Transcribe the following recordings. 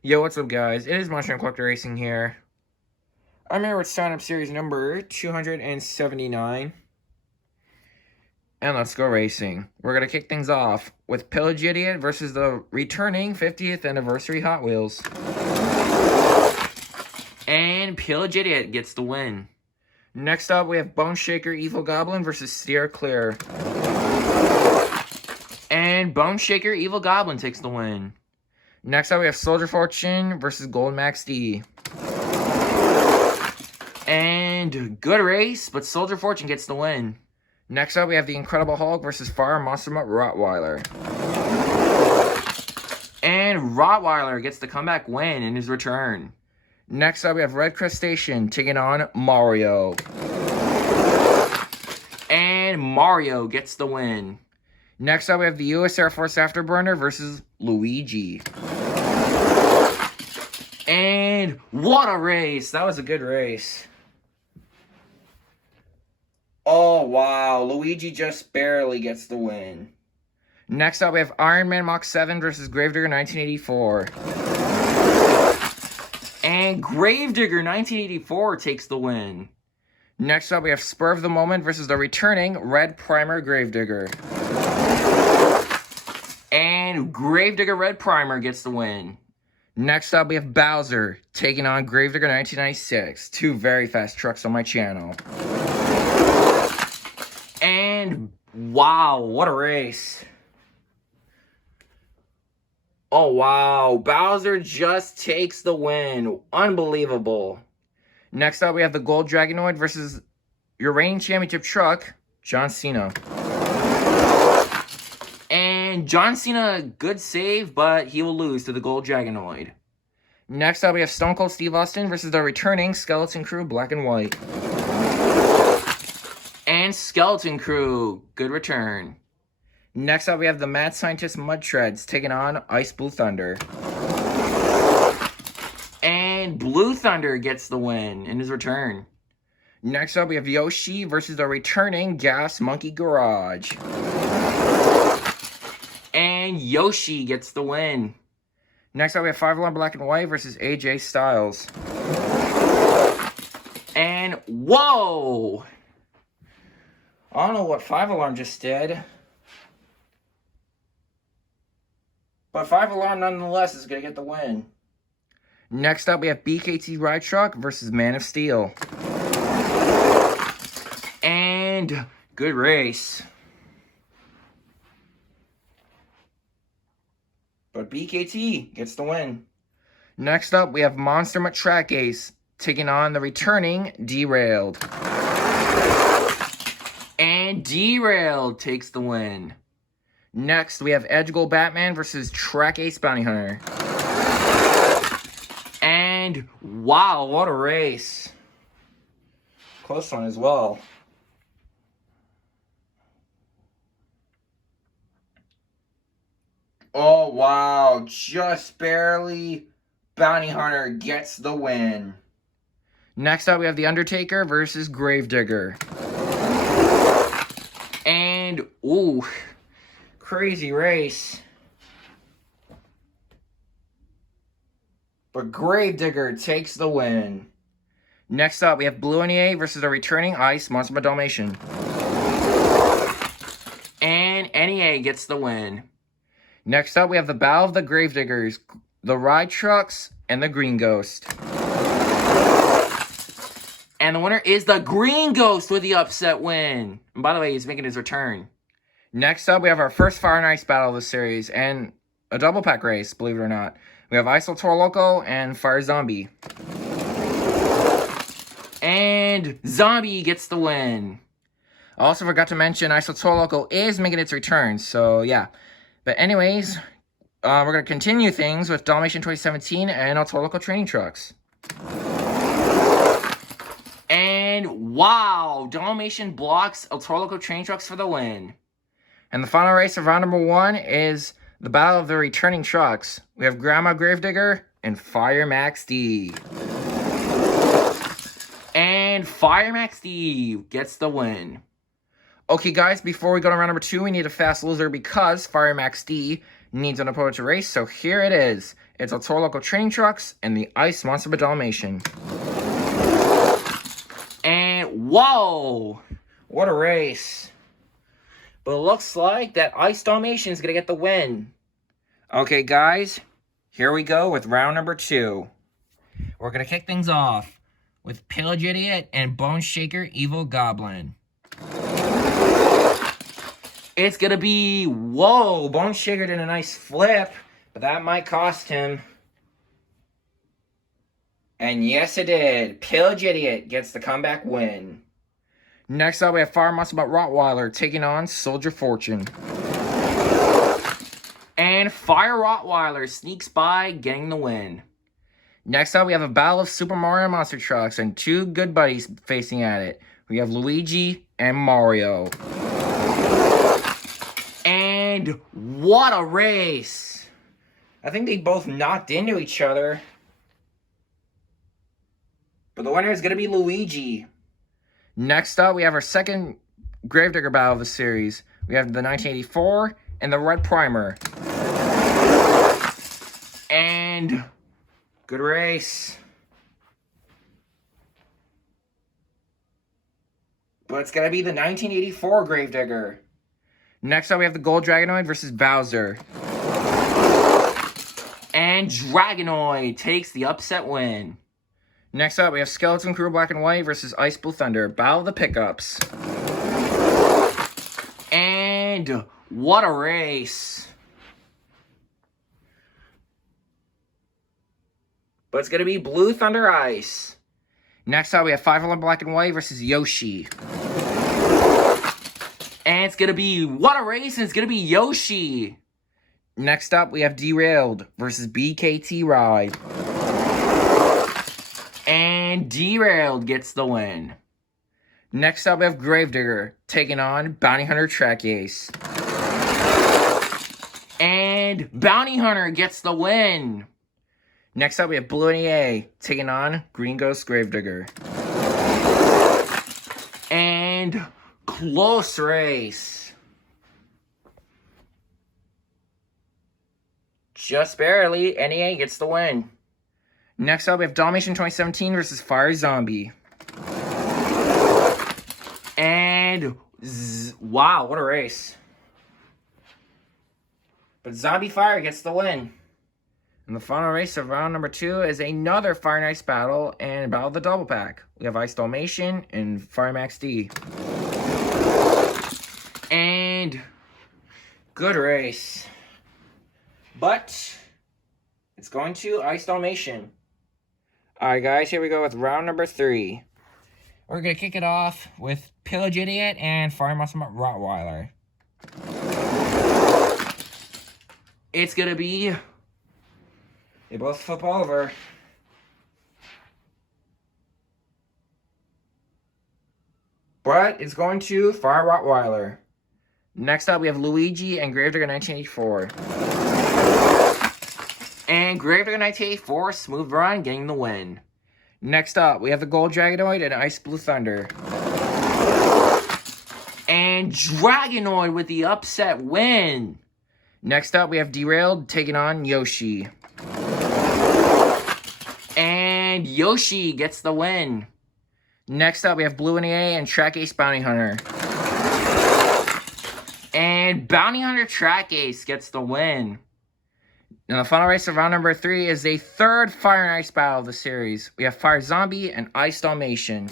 Yo, what's up, guys? It is Mushroom Collector Racing here. I'm here with sign-up series number 279. And let's go racing. We're going to kick things off with Pillage Idiot versus the returning 50th anniversary Hot Wheels. And Pillage Idiot gets the win. Next up, we have Bone Shaker Evil Goblin versus Steer Clear. And Bone Shaker Evil Goblin takes the win. Next up, we have Soldier Fortune versus Gold Max D. And good race, but Soldier Fortune gets the win. Next up, we have the Incredible Hulk versus Fire Monster Mutt Rottweiler. And Rottweiler gets the comeback win in his return. Next up, we have Red Crustacean taking on Mario. And Mario gets the win. Next up, we have the U.S. Air Force Afterburner versus Luigi. And what a race! That was a good race. Oh, wow. Luigi just barely gets the win. Next up, we have Iron Man Mach 7 versus Gravedigger 1984. And Gravedigger 1984 takes the win. Next up, we have Spur of the Moment versus the returning Red Primer Gravedigger. And Gravedigger Red Primer gets the win. Next up, we have Bowser taking on Gravedigger 1996. Two very fast trucks on my channel. And wow, what a race. Oh, wow. Bowser just takes the win. Unbelievable. Next up, we have the Gold Dragonoid versus your reigning championship truck, John Cena. And John Cena, good save, but he will lose to the Gold Dragonoid. Next up, we have Stone Cold Steve Austin versus the returning Skeleton Crew Black and White. And Skeleton Crew, good return. Next up, we have the Mad Scientist Mud Treads taking on Ice Blue Thunder. And Blue Thunder gets the win in his return. Next up, we have Yoshi versus the returning Gas Monkey Garage. And Yoshi gets the win. Next up, we have 5 Alarm Black and White versus AJ Styles. And whoa! I don't know what 5 Alarm just did. But 5 Alarm nonetheless is going to get the win. Next up, we have BKT Ride Truck versus Man of Steel. And good race. But BKT gets the win. Next up, we have Monster Mutt Track Ace taking on the returning Derailed. And Derailed takes the win. Next, we have Edge Gold Batman versus Track Ace Bounty Hunter. And wow, what a race. Close one as well. Oh, wow. Just barely. Bounty Hunter gets the win. Next up, we have The Undertaker versus Gravedigger. And, ooh, crazy race. But Gravedigger takes the win. Next up, we have Blue NEA versus the returning Ice Monster Mutt Dalmatian. And NEA gets the win. Next up, we have the Battle of the Gravediggers, the Ride Trucks, and the Green Ghost. And the winner is the Green Ghost with the upset win. And by the way, he's making his return. Next up, we have our first Fire and Ice battle of the series, and a double pack race, believe it or not. We have Ice Toro Loco and Fire Zombie. And Zombie gets the win. I also forgot to mention Ice Toro Loco is making its return, so yeah. But anyways, we're going to continue things with Dalmatian 2017 and El Toro Loco training trucks. And wow, Dalmatian blocks El Toro Loco training trucks for the win. And the final race of round number 1 is the battle of the returning trucks. We have Grandma Gravedigger and Fire Max D. And Fire Max D gets the win. Okay, guys, before we go to round number 2, we need a fast loser because Fire Max D needs an opponent to race, so here it is. It's a Toro Loco Training Trucks and the Ice Monster Dalmatian. And whoa! What a race. But it looks like that Ice Dalmatian is going to get the win. Okay, guys, here we go with round number 2. We're going to kick things off with Pillage Idiot and Bone Shaker Evil Goblin. It's going to be, whoa, Bone Shaker did a nice flip, but that might cost him. And yes, it did. Pillage Idiot gets the comeback win. Next up, we have Fire Muscle Butt Rottweiler taking on Soldier Fortune. And Fire Rottweiler sneaks by, getting the win. Next up, we have a battle of Super Mario Monster Trucks and 2 good buddies facing at it. We have Luigi and Mario. And what a race! I think they both knocked into each other. But the winner is going to be Luigi. Next up, we have our second Gravedigger battle of the series. We have the 1984 and the Red Primer. And good race. But it's going to be the 1984 Gravedigger. Next up, we have the Gold Dragonoid versus Bowser. And Dragonoid takes the upset win. Next up, we have Skeleton Crew Black and White versus Ice Blue Thunder. Battle of the Pickups. And what a race. But it's going to be Blue Thunder Ice. Next up, we have 511 Black and White versus Yoshi. And it's going to be, what a race, and it's going to be Yoshi. Next up, we have Derailed versus BKT Ride. And Derailed gets the win. Next up, we have Gravedigger taking on Bounty Hunter Track Ace. And Bounty Hunter gets the win. Next up, we have Blue NEA taking on Green Ghost Gravedigger. And close race. Just barely, NEA gets the win. Next up, we have Dalmatian 2017 versus Fire Zombie. And wow, what a race. But Zombie Fire gets the win. And the final race of round number 2 is another Fire and Ice battle and Battle of the Double Pack. We have Ice Dalmatian and Fire Max D. And good race. But it's going to Ice Dalmatian. Alright guys, here we go with round number 3. We're going to kick it off with Pillage Idiot and Fire Muscle Rottweiler. It's going to be, they both flip over. But it's going to Fire Rottweiler. Next up, we have Luigi and Gravedigger 1984. And Gravedigger 1984, smooth run, getting the win. Next up, we have the Gold Dragonoid and Ice Blue Thunder. And Dragonoid with the upset win. Next up, we have Derailed taking on Yoshi. And Yoshi gets the win. Next up, we have Blue NEA and Track Ace Bounty Hunter. And Bounty Hunter Track Ace gets the win. Now, the final race of round number 3 is a third Fire and Ice battle of the series. We have Fire Zombie and Ice Dalmatian.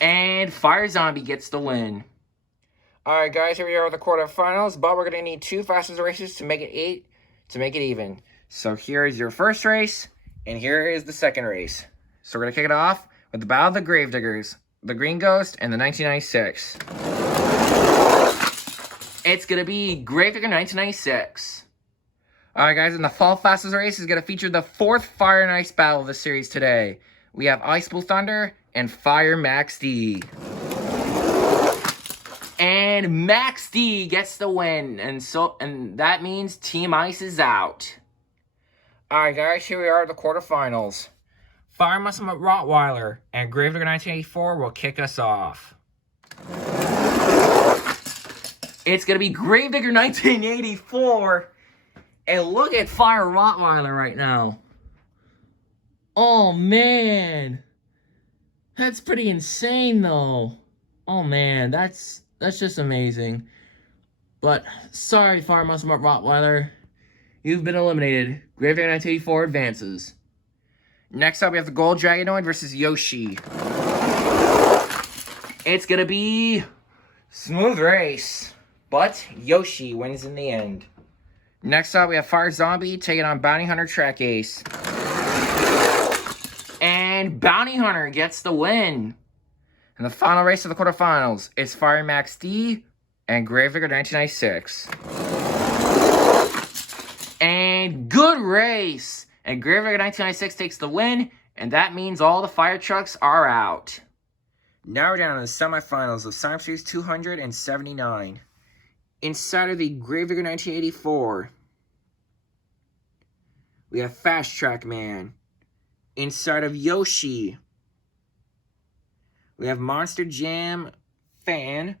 And Fire Zombie gets the win. Alright guys, here we are with the quarterfinals, but we're going to need 2 fastest races to make it even. So here is your first race, and here is the second race. So we're going to kick it off with the Battle of the Gravediggers, the Green Ghost, and the 1996. It's going to be Gravedigger 1996. Alright guys, and the fall fastest race is going to feature the 4th Fire and Ice battle of the series today. We have Ice Blue Thunder and Fire Max D. And Max D gets the win, and that means Team Ice is out. Alright guys, here we are at the quarterfinals. Fire Muscle Rottweiler and Gravedigger 1984 will kick us off. It's going to be Gravedigger 1984. And look at Fire Rottweiler right now. Oh, man. That's pretty insane, though. Oh, man. That's just amazing. But, sorry, Fire Muscle Rottweiler. You've been eliminated. Gravedigger 1984 advances. Next up, we have the Gold Dragonoid versus Yoshi. It's going to be smooth race. But Yoshi wins in the end. Next up, we have Fire Zombie taking on Bounty Hunter Track Ace. And Bounty Hunter gets the win. And the final race of the quarterfinals is Fire Max D and Gravedigger 1996. And good race. And Gravedigger 1996 takes the win. And that means all the fire trucks are out. Now we're down to the semifinals of Sign Up Series 279. Inside of the Gravedigger 1984, we have Fast Track Man. Inside of Yoshi, we have Monster Jam Fan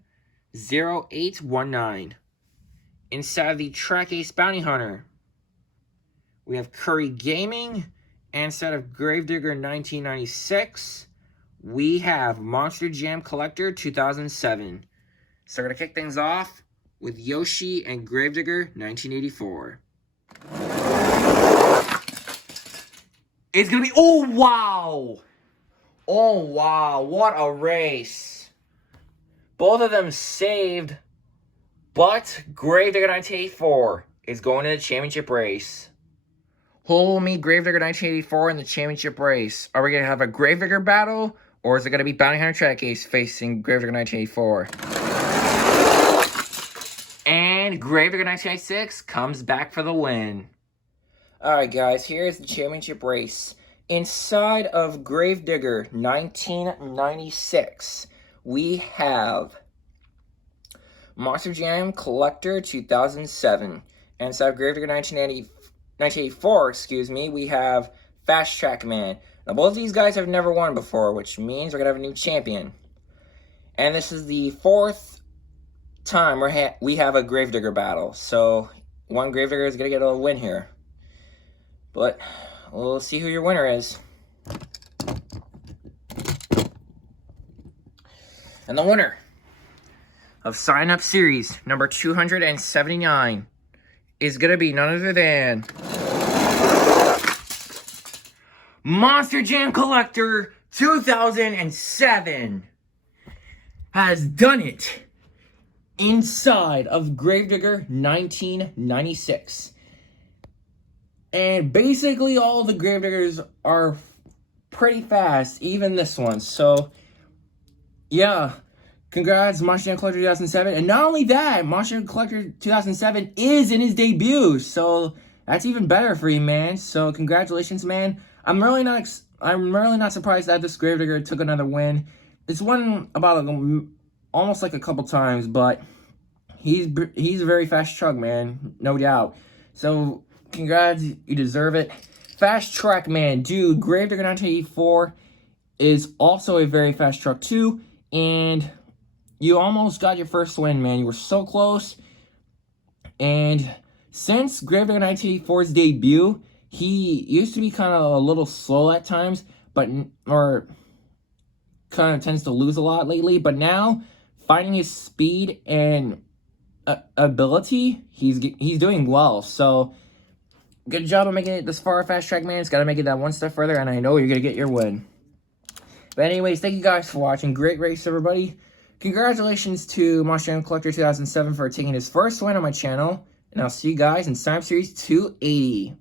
0819. Inside of the Track Ace Bounty Hunter, we have Curry Gaming. And inside of Gravedigger 1996, we have Monster Jam Collector 2007. So we're going to kick things off with Yoshi and Gravedigger 1984. It's going to be... Oh, wow! Oh, wow. What a race. Both of them saved, but Gravedigger 1984 is going to the championship race. Who will meet Gravedigger 1984 in the championship race? Are we going to have a Gravedigger battle, or is it going to be Bounty Hunter Track Ace facing Gravedigger 1984? And Gravedigger 1996 comes back for the win. Alright guys, here's the championship race. Inside of Gravedigger 1996, we have Monster Jam Collector 2007. And inside of Gravedigger 1984, we have Fast Track Man. Now both of these guys have never won before, which means we're going to have a new champion. And this is the fourth time we have a Gravedigger battle. So one Gravedigger is going to get a win here. But we'll see who your winner is. And the winner of Sign Up Series number 279 is going to be none other than Monster Jam Collector 2007 has done it inside of Gravedigger 1996. And basically all the Gravediggers are pretty fast, even this one. So, yeah, congrats, Monster Jam Collector 2007. And not only that, Monster Jam Collector 2007 is in his debut. So, that's even better for you, man. So, congratulations, man. I'm really not surprised that this Gravedigger took another win. It's won about almost like a couple times, but he's a very fast truck, man, no doubt. So congrats, you deserve it. Fast Track Man, dude, Gravedigger 1984 is also a very fast truck too, and you almost got your first win, man. You were so close. And since Gravedigger 1984's debut, he used to be kind of a little slow at times, or kind of tends to lose a lot lately. But now, finding his speed and ability, he's doing well. So, good job of making it this far, Fast Track Man. It's got to make it that one step further, and I know you're going to get your win. But anyways, thank you guys for watching. Great race, everybody. Congratulations to Monster Jam Collector 2007 for taking his first win on my channel. And I'll see you guys in Sign Up Series 280.